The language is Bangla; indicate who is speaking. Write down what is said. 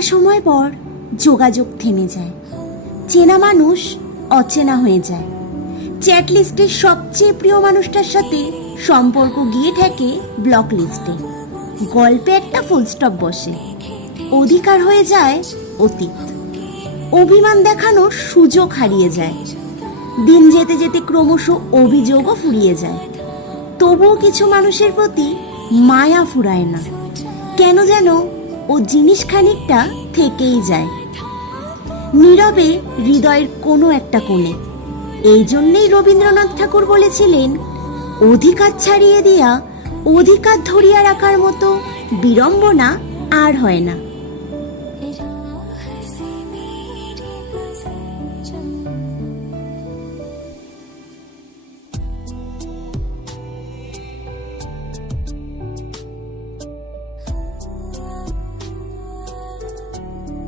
Speaker 1: একটা সময় পর যোগাযোগ থেমে যায়। চেনা মানুষ অচেনা হয়ে যায়। চ্যাট লিস্টের সবচেয়ে প্রিয় মানুষটার সাথে সম্পর্ক গিয়ে থাকে ব্লক লিস্টে। গল্পে একটা ফুলস্টপ বসে। অধিকার হয়ে যায় অতীত। অভিমান দেখানোর সুযোগ হারিয়ে যায়। দিন যেতে যেতে ক্রমশ অভিযোগও ফুরিয়ে যায়। তবুও কিছু মানুষের প্রতি মায়া ফুরায় না। কেন যেন ও জিনিস খানিকটা থেকেই যায়। নীরবে হৃদয়ের কোনো একটা কোণে। এই জন্যেই রবীন্দ্রনাথ ঠাকুর বলেছিলেন, অধিকার ছাড়িয়ে দিয়া অধিকার ধরিয়া রাখার মতো বিড়ম্বনা আর হয় না।